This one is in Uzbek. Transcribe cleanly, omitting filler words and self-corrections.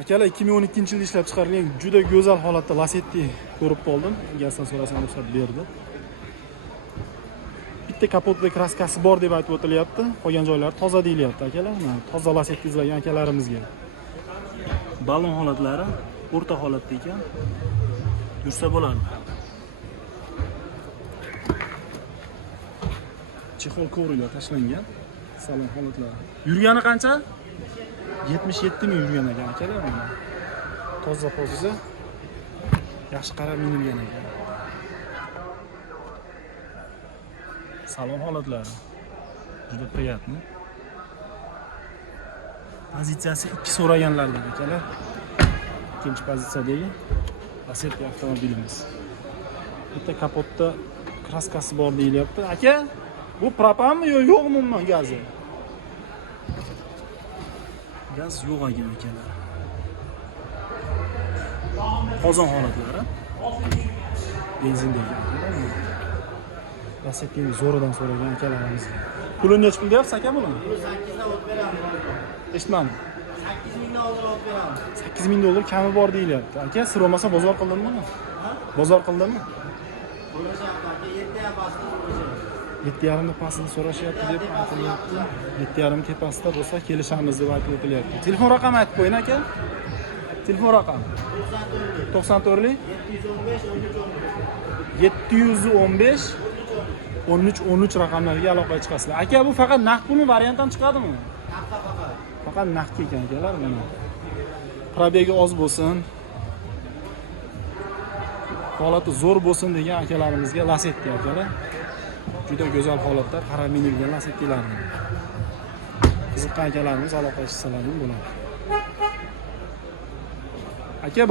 Akalar 2012-yilda ishlab chiqarilgan juda go'zal holatda Lacetti ko'rib qoldim. Egasdan so'rasam ruxsat berdi. Bitta kapotda kraskasi bor deb aytib o'tilyapti. Qolgan joylari toza deyilyapti akalar. Mana toza Lacetti izlagan akalarimizga. Balon holatlari o'rta holatda ekan. Yursa bo'ladi. Chexol kovrilar tashlangan. Salon holatlari. Yurgani qancha? 77 ming yurgan ekan akalar mana. Toza poza. Yaxshi qarab minilgan ekan. Salon holatlari juda приятный. Pozitsiyasi 2 so'raganlardan akalar. Ikkinchi pozitsiyadagi Lacetti avtomobilimiz. Bitta kapotda kraskasi bor deyilyapti. Aka, bu propanmi yo'qmi umuman gazi? Gaz yo'q ekan akalar. Qozon holatlari. Benzindagi akalar. Lasettining zo'ridan so'ragan akalarimiz. Pulini necha pul deyapsiz aka buni? 8 dan o'tib beramiz. Eshitmadim. 8 mingdan oldin olib beramiz. 8 ming dollar kami bor deyilyapti. Aka, sir bo'lmasa bozor qildimmi buni? Bozor qildimmi? Bo'lashyapti aka, 7.5 pastda so'rashyapti. 7.5 ni pastini so'rashyapti deb aytilyapti. 7.5 tepasida bo'lsa kelishamiz deb aytib o'tilyapti. Telefon raqami aytib qo'ying aka. Telefon raqami 94lik 715 13 raqamlariga aloqaga chiqasizlar. Aka, bu faqat naqd pulmi, variant ham chiqadimi? Naqdda faqat. Faqat naqd ekan akalar mana. Probegi oz bo'lsin, holati zo'r bo'lsin degan akalarimizga Lacetti akalar. Juda go'zal holatda qarab minilgan Lasettilarni. Qiziqqan akalarimiz aloqaga chiqsalar bo'ladi. Aka